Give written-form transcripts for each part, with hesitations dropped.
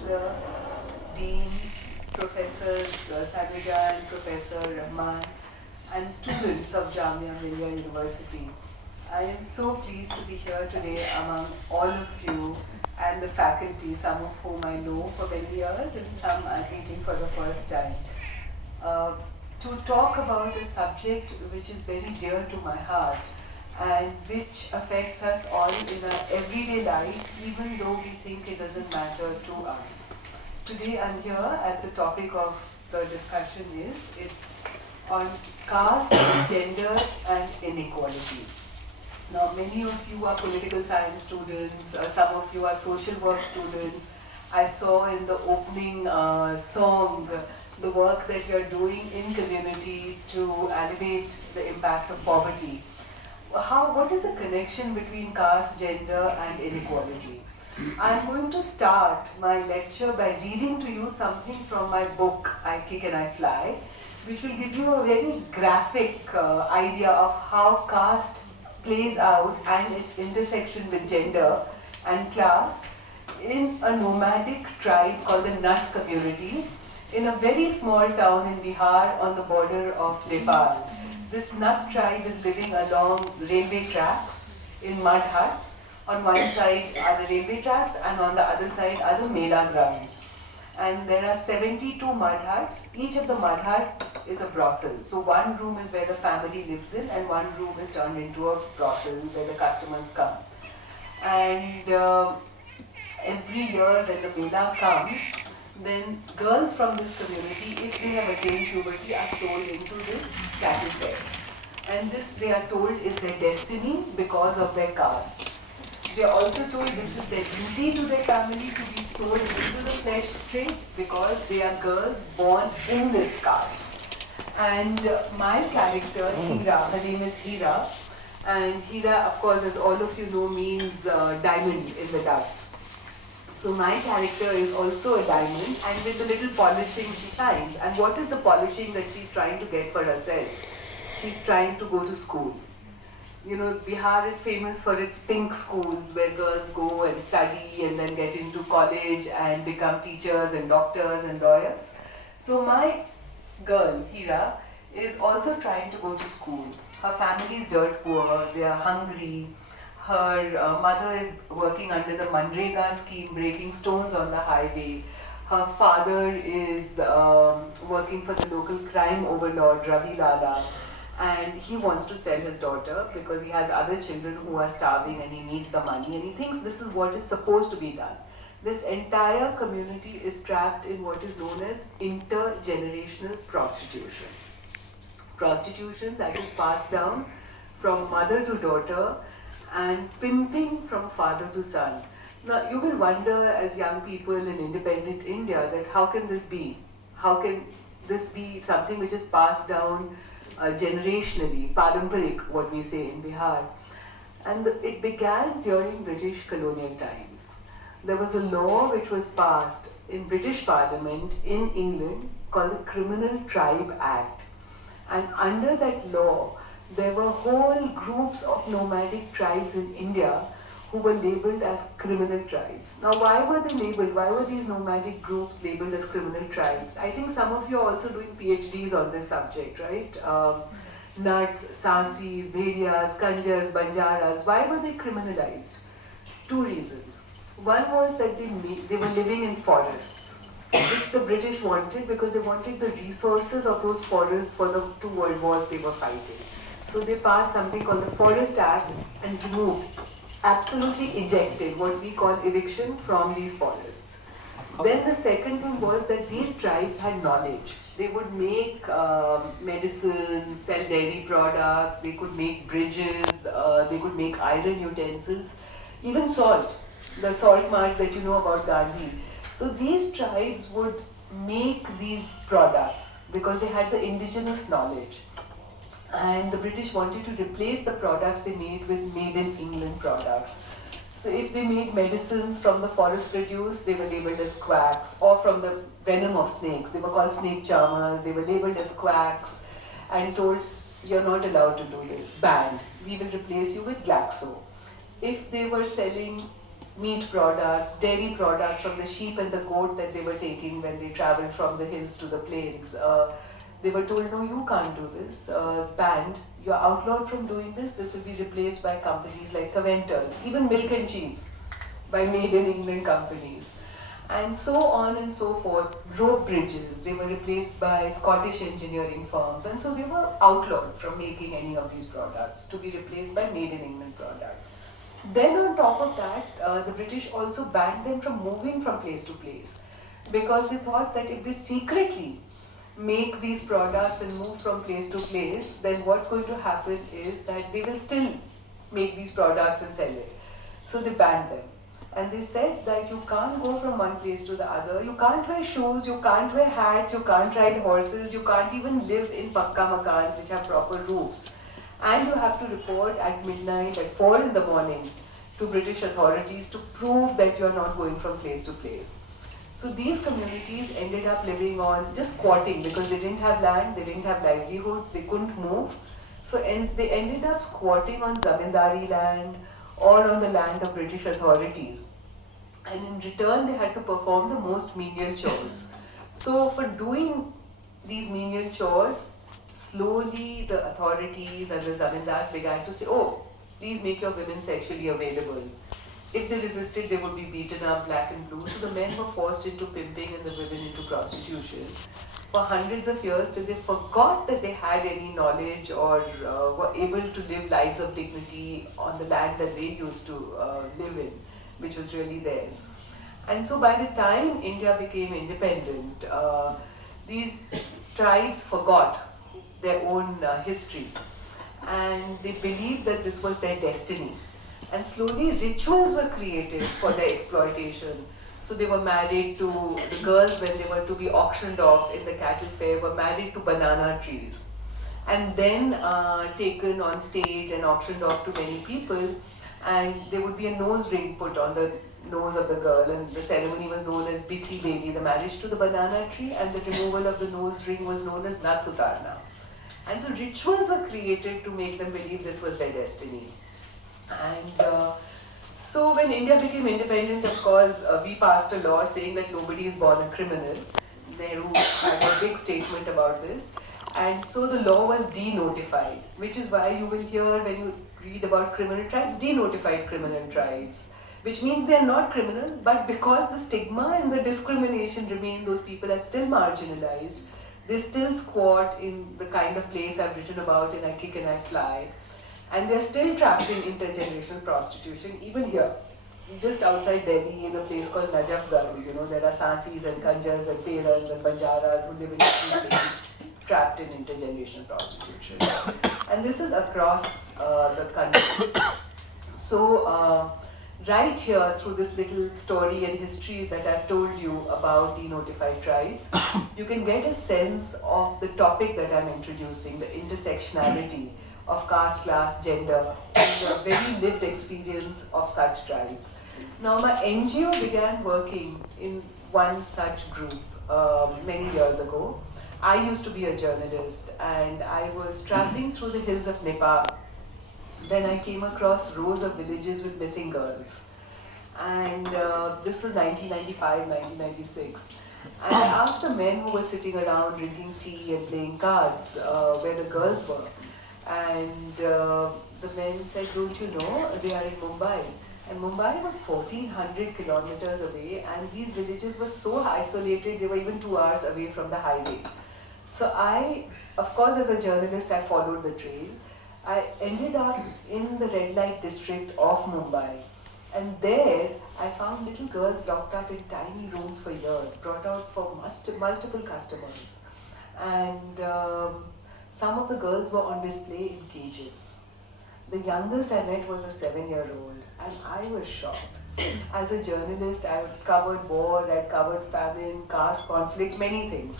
Chancellor, Dean, Professors Tanuja and Professor Rahman, and students of Jamia Millia University. I am so pleased to be here today among all of you and the faculty, some of whom I know for many years and some I'm meeting for the first time. Uh, to talk about a subject which is very dear to my heart and which affects us all in our everyday life, even though we think it doesn't matter to us. Today I'm here as the topic of the discussion it's on caste, gender and inequality. Now many of you are political science students, some of you are social work students. I saw in the opening song the work that you're doing in community to alleviate the impact of poverty. What is the connection between caste, gender and inequality? I'm going to start my lecture by reading to you something from my book, I Kick and I Fly, which will give you a very graphic idea of how caste plays out and its intersection with gender and class in a nomadic tribe called the Nut community in a very small town in Bihar on the border of Nepal. This Nut tribe is living along railway tracks in mud huts. On one side are the railway tracks and on the other side are the Mela grounds. And there are 72 mud huts. Each of the mud huts is a brothel. So one room is where the family lives in and one room is turned into a brothel where the customers come. And every year when the Mela comes, then girls from this community, if they have attained puberty, are sold into this cattle fair. And this, they are told, is their destiny because of their caste. They are also told this is their duty to their family to be sold into the flesh trade because they are girls born in this caste. And my character, Heera, her name is Heera, and Heera, of course, as all of you know, means diamond in the dust. So my character is also a diamond, and with the little polishing she finds. And what is the polishing that she's trying to get for herself? She's trying to go to school. You know, Bihar is famous for its pink schools where girls go and study and then get into college and become teachers and doctors and lawyers. So my girl, Heera, is also trying to go to school. Her family is dirt poor, they are hungry. Her mother is working under the Manrega scheme, breaking stones on the highway. Her father is working for the local crime overlord, Ravi Lala. And he wants to sell his daughter because he has other children who are starving and he needs the money and he thinks this is what is supposed to be done. This entire community is trapped in what is known as intergenerational prostitution. Prostitution that is passed down from mother to daughter and pimping from father to son. Now you will wonder as young people in independent India that how can this be? How can this be something which is passed down generationally, paramparik, what we say in Bihar. And it began during British colonial times. There was a law which was passed in British Parliament in England called the Criminal Tribe Act. And under that law, there were whole groups of nomadic tribes in India who were labeled as criminal tribes. Now why were they labeled? Why were these nomadic groups labeled as criminal tribes? I think some of you are also doing PhDs on this subject, right? Nuts, Sansis, Bhedias, Kanjars, Banjaras. Why were they criminalized? Two reasons. One was that they were living in forests, which the British wanted because they wanted the resources of those forests for the 2 world wars they were fighting. So they passed something called the Forest Act and removed, absolutely ejected what we call eviction from these forests. Then the second thing was that these tribes had knowledge. They would make medicines, sell dairy products, they could make bridges, they could make iron utensils, even salt, the salt march that you know about Gandhi. So these tribes would make these products because they had the indigenous knowledge. And the British wanted to replace the products they made with made in England products. So if they made medicines from the forest produce, they were labeled as quacks, or from the venom of snakes, they were called snake charmers, they were labeled as quacks and told, you're not allowed to do this, banned, we will replace you with Glaxo. If they were selling meat products, dairy products from the sheep and the goat that they were taking when they traveled from the hills to the plains. They were told, no, you can't do this, banned, you're outlawed from doing this. This will be replaced by companies like Caventers, even milk and cheese by made in England companies. And so on and so forth. Rope bridges, they were replaced by Scottish engineering firms, and so they were outlawed from making any of these products to be replaced by made in England products. Then on top of that, the British also banned them from moving from place to place, because they thought that if they secretly make these products and move from place to place, then what's going to happen is that they will still make these products and sell it. So they banned them. And they said that you can't go from one place to the other, you can't wear shoes, you can't wear hats, you can't ride horses, you can't even live in pakka makans which have proper roofs. And you have to report at midnight, at 4 in the morning to British authorities to prove that you're not going from place to place. So these communities ended up living on just squatting because they didn't have land, they didn't have livelihoods, they couldn't move. So they ended up squatting on zamindari land or on the land of British authorities. And in return, they had to perform the most menial chores. So for doing these menial chores, slowly the authorities and the zamindars began to say, oh, please make your women sexually available. If they resisted, they would be beaten up black and blue. So the men were forced into pimping and the women into prostitution for hundreds of years, till they forgot that they had any knowledge or were able to live lives of dignity on the land that they used to live in, which was really theirs. And so by the time India became independent, these tribes forgot their own history, and they believed that this was their destiny. And slowly rituals were created for their exploitation. So they were married to, the girls when they were to be auctioned off in the cattle fair were married to banana trees, and then taken on stage and auctioned off to many people, and there would be a nose ring put on the nose of the girl, and the ceremony was known as Bisi Baby, the marriage to the banana tree, and the removal of the nose ring was known as Nat Utarna. And so rituals were created to make them believe this was their destiny. And so when India became independent, of course, we passed a law saying that nobody is born a criminal. Nehru had a big statement about this. And so the law was denotified, which is why you will hear when you read about criminal tribes, denotified criminal tribes, which means they are not criminal, but because the stigma and the discrimination remain, those people are still marginalized. They still squat in the kind of place I've written about in I Kick and I Fly. And they're still trapped in intergenerational prostitution, even here. Just outside Delhi, in a place called Najafgarh, there are Sansis and Kanjars and Perans and Banjaras who live in these places, trapped in intergenerational prostitution. And this is across the country. So, right here, through this little story and history that I've told you about denotified tribes, you can get a sense of the topic that I'm introducing, the intersectionality of caste, class, gender, and the very lived experience of such tribes. Now, my NGO began working in one such group many years ago. I used to be a journalist, and I was traveling through the hills of Nepal. Then I came across rows of villages with missing girls. And this was 1995, 1996. And I asked the men who were sitting around drinking tea and playing cards where the girls were. And the men said, don't you know, they are in Mumbai. And Mumbai was 1400 kilometers away, and these villages were so isolated, they were even 2 hours away from the highway. So I, of course, as a journalist, I followed the trail. I ended up in the red light district of Mumbai. And there, I found little girls locked up in tiny rooms for years, brought out for multiple customers. And some of the girls were on display in cages. The youngest I met was a 7-year-old, and I was shocked. As a journalist, I had covered war, I had covered famine, caste conflict, many things.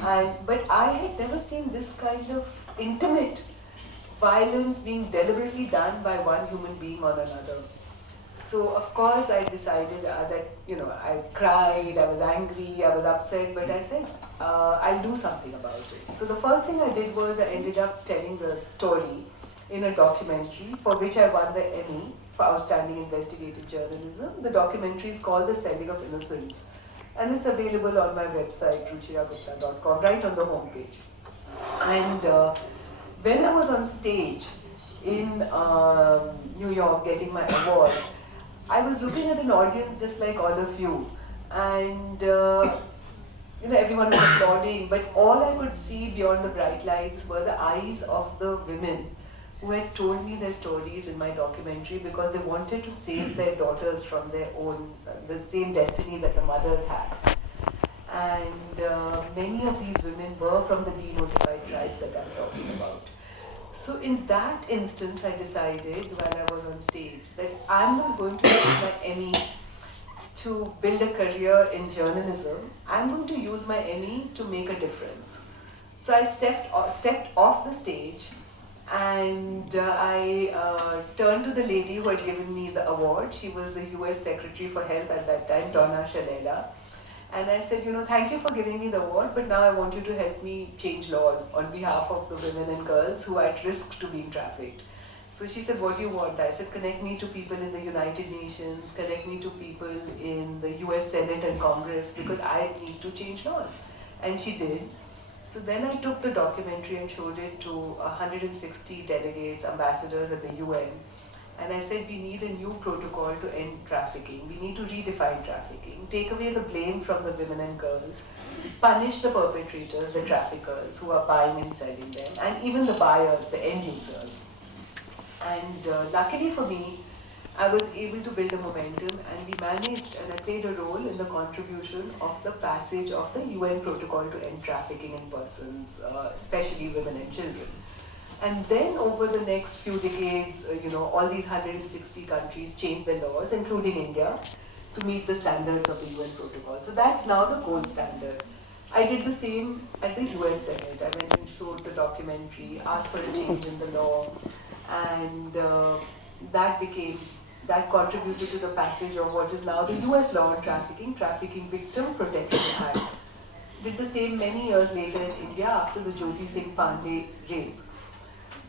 But I had never seen this kind of intimate violence being deliberately done by one human being on another. So of course I decided that, I cried, I was angry, I was upset, but I said, I'll do something about it. So the first thing I did was I ended up telling the story in a documentary for which I won the Emmy for outstanding investigative journalism. The documentary is called The Selling of Innocence, and it's available on my website, ruchiragupta.com, right on the homepage. And when I was on stage in New York getting my award, I was looking at an audience just like all of you, and everyone was applauding, but all I could see beyond the bright lights were the eyes of the women who had told me their stories in my documentary because they wanted to save their daughters from their own, the same destiny that the mothers had. And many of these women were from the denotified tribes that I'm talking about. So in that instance, I decided while I was on stage that I'm not going to use my Emmy to build a career in journalism. I'm going to use my Emmy to make a difference. So I stepped off the stage, and I turned to the lady who had given me the award. She was the US Secretary for Health at that time, Donna Shalala. And I said, thank you for giving me the award, but now I want you to help me change laws on behalf of the women and girls who are at risk to being trafficked. So she said, what do you want? I said, connect me to people in the United Nations, connect me to people in the US Senate and Congress, because I need to change laws. And she did. So then I took the documentary and showed it to 160 delegates, ambassadors at the UN. And I said, we need a new protocol to end trafficking. We need to redefine trafficking, take away the blame from the women and girls, punish the perpetrators, the traffickers who are buying and selling them, and even the buyers, the end users. And luckily for me, I was able to build a momentum, and we managed, and I played a role in the contribution of the passage of the UN protocol to end trafficking in persons, especially women and children. And then over the next few decades, all these 160 countries changed their laws, including India, to meet the standards of the UN protocol. So that's now the gold standard. I did the same at the US Senate. I went and showed the documentary, asked for a change in the law, and that contributed to the passage of what is now the US law on Trafficking Victim Protection Act. Did the same many years later in India after the Jyoti Singh Pandey rape.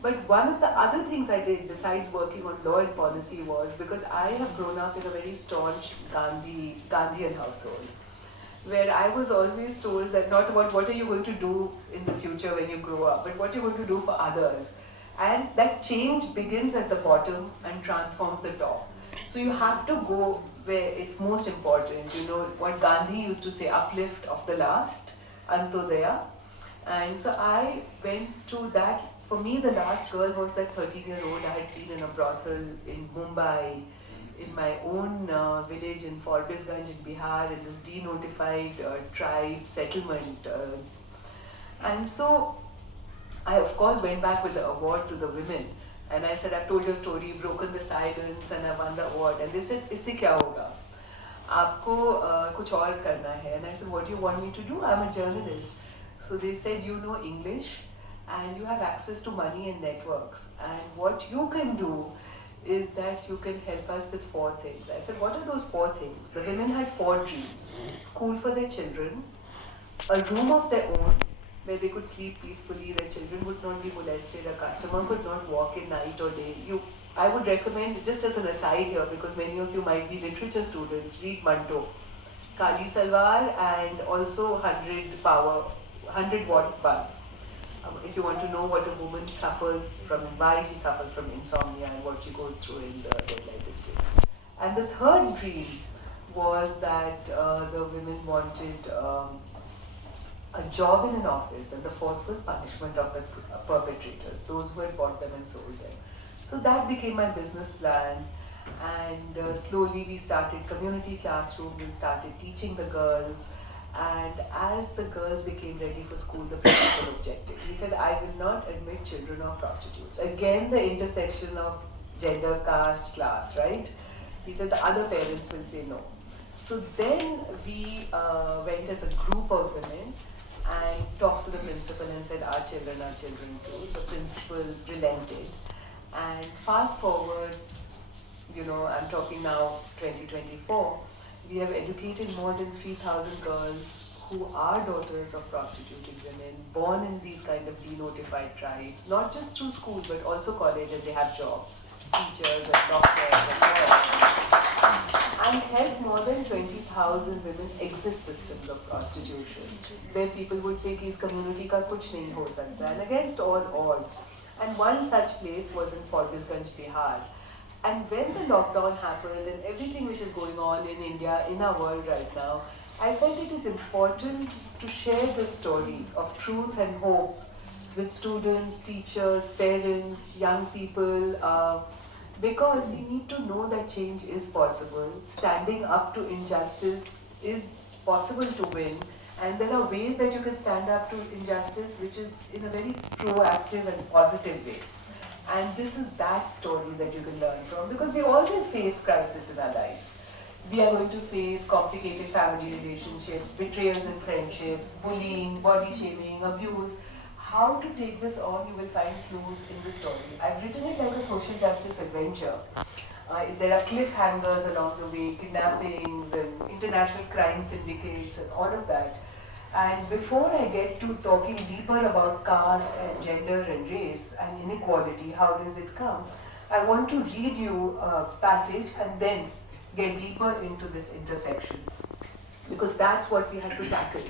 But one of the other things I did besides working on law and policy was because I have grown up in a very staunch Gandhian household, where I was always told that not about what are you going to do in the future when you grow up, but what you're going to do for others. And that change begins at the bottom and transforms the top. So you have to go where it's most important. What Gandhi used to say, uplift of the last, Antodaya. And so I went to that. For me, the last girl was that 13-year-old I had seen in a brothel in Mumbai, in my own village in Forbesganj in Bihar, in this denotified tribe settlement. And so I, of course, went back with the award to the women. And I said, I've told your story, broken the silence, and I won the award. And they said, इससे क्या होगा? आपको कुछ और करना है. And I said, what do you want me to do? I'm a journalist. So they said, you know English, and you have access to money and networks. And what you can do is that you can help us with 4 things. I said, what are those 4 things? The women had 4 dreams. School for their children, a room of their own, where they could sleep peacefully, their children would not be molested, a customer could not walk in night or day. I would recommend, just as an aside here, because many of you might be literature students, read Manto, Kali Salwar, and also 100 watt bulb. If you want to know what a woman suffers from, why she suffers from insomnia and what she goes through in the red light district. And the 3rd dream was that the women wanted a job in an office, and the 4th was punishment of the perpetrators, those who had bought them and sold them. So that became my business plan, and slowly we started community classrooms and started teaching the girls. And as the girls became ready for school, the principal objected. He said, I will not admit children of prostitutes. Again, the intersection of gender, caste, class, right? He said the other parents will say no. So then we went as a group of women and talked to the principal and said, our children too. The principal relented. And fast forward, I'm talking now 2024, we have educated more than 3,000 girls who are daughters of prostituted women, born in these kind of denotified tribes, not just through school, but also college, and they have jobs. teachers and doctors and lawyers, and helped more than 20,000 women exit systems of prostitution, where people would say कि इस community का कुछ नहीं हो सकता, and against all odds. And one such place was in Fortisganj, Bihar. And when the lockdown happened and everything which is going on in India, in our world right now, I felt it is important to share this story of truth and hope with students, teachers, parents, young people, because we need to know that change is possible. Standing up to injustice is possible to win, and there are ways that you can stand up to injustice which is in a very proactive and positive way. And this is that story that you can learn from, because we all will face crisis in our lives. We are going to face complicated family relationships, betrayals in friendships, bullying, body shaming, abuse. How to take this on, you will find clues in the story. I've written it like a social justice adventure. There are cliffhangers along the way, kidnappings and international crime syndicates and all of that. And before I get to talking deeper about caste and gender and race and inequality, how does it come, I want to read you a passage and then get deeper into this intersection. Because that's what we had to tackle.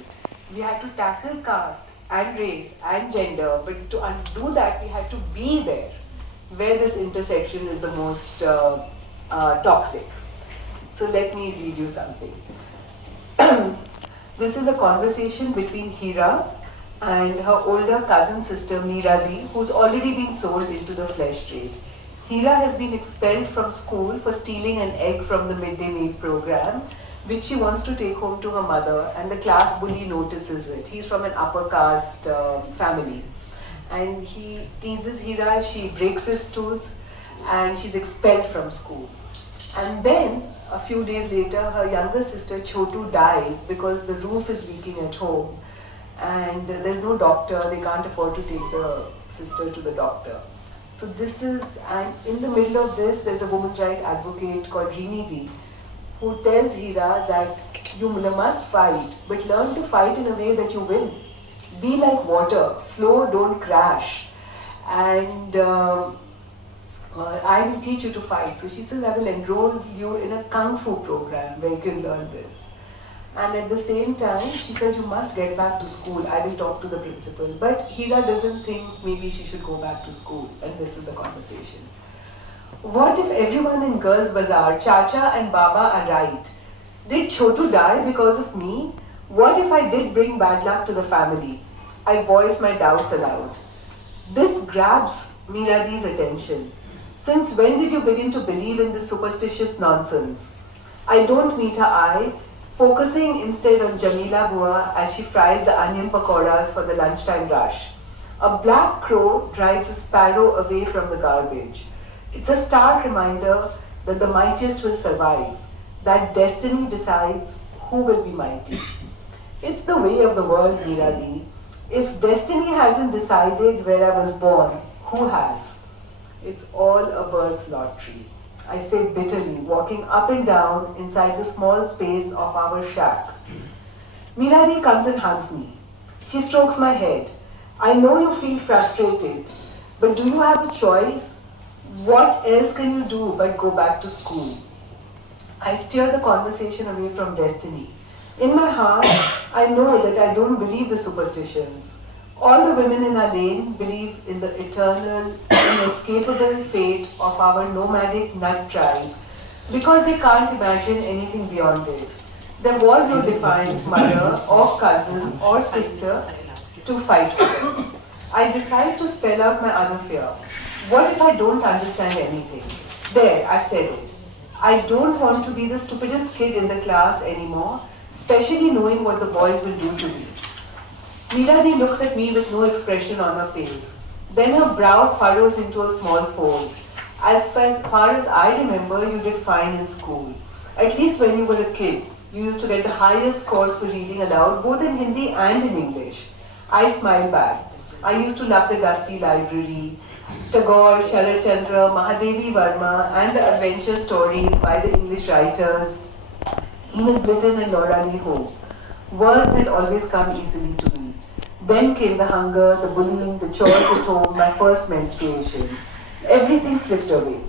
We had to tackle caste and race and gender, but to undo that we had to be there, where this intersection is the most toxic. So let me read you something. This is a conversation between Heera and her older cousin sister Mira, who's already been sold into the flesh trade. Heera has been expelled from school for stealing an egg from the midday meal program, which she wants to take home to her mother, and the class bully notices it. He's from an upper caste family. And he teases Heera, she breaks his tooth, and she's expelled from school. And then, a few days later, her younger sister Chotu dies because the roof is leaking at home. And there's no doctor, they can't afford to take the sister to the doctor. So this is, and in the middle of this, there's a women's rights advocate called Rini, who tells Heera that you must fight, but learn to fight in a way that you win. Be like water, flow, don't crash. And I will teach you to fight. So she says, I will enroll you in a Kung Fu program where you can learn this. And at the same time, she says, you must get back to school. I will talk to the principal. But Heera doesn't think maybe she should go back to school. And this is the conversation. What if everyone in Girls Bazaar, Chacha and Baba are right? Did Chotu die because of me? What if I did bring bad luck to the family? I voice my doubts aloud. This grabs Miradi's attention. Since when did you begin to believe in this superstitious nonsense? I don't meet her eye, focusing instead on Jamila Bua as she fries the onion pakoras for the lunchtime rush. A black crow drives a sparrow away from the garbage. It's a stark reminder that the mightiest will survive, that destiny decides who will be mighty. It's the way of the world, Miradi. If destiny hasn't decided where I was born, who has? It's all a birth lottery. I say bitterly, walking up and down inside the small space of our shack. Miradi comes and hugs me. She strokes my head. I know you feel frustrated, but do you have a choice? What else can you do but go back to school? I steer the conversation away from destiny. In my heart, I know that I don't believe the superstitions. All the women in our lane believe in the eternal, inescapable fate of our nomadic nut tribe because they can't imagine anything beyond it. There was no defined mother or cousin or sister to fight with. I decide to spell out my other fear. What if I don't understand anything? There, I've said it. I don't want to be the stupidest kid in the class anymore, especially knowing what the boys will do to me. Miradi looks at me with no expression on her face. Then her brow furrows into a small fold. As far as I remember, you did fine in school. At least when you were a kid, you used to get the highest scores for reading aloud, both in Hindi and in English. I smile back. I used to love the dusty library, Tagore, Sharat Chandra, Mahadevi Verma, and the adventure stories by the English writers Enid Blyton and Laura Lee Ho. Words had always come easily to me. Then came the hunger, the bullying, the chores at home, my first menstruation. Everything slipped away.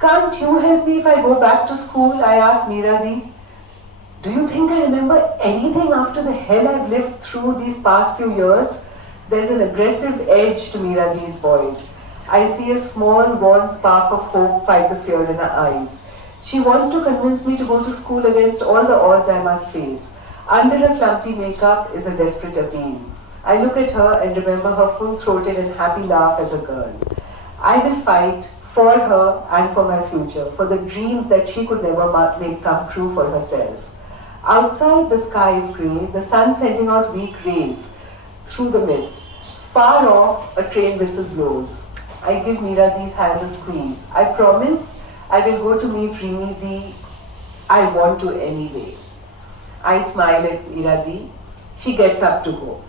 Can't you help me if I go back to school? I asked Mira Di. Do you think I remember anything after the hell I've lived through these past few years? There's an aggressive edge to Mira Di's voice. I see a small, warm spark of hope fight the fear in her eyes. She wants to convince me to go to school against all the odds I must face. Under her clumsy makeup is a desperate appeal. I look at her and remember her full-throated and happy laugh as a girl. I will fight for her and for my future, for the dreams that she could never make come true for herself. Outside, the sky is grey, the sun sending out weak rays through the mist. Far off, a train whistle blows. I give Mira Di's hand a squeeze. I promise I will go to meet Rini Di. I want to anyway. I smile at Mira Di. She gets up to go.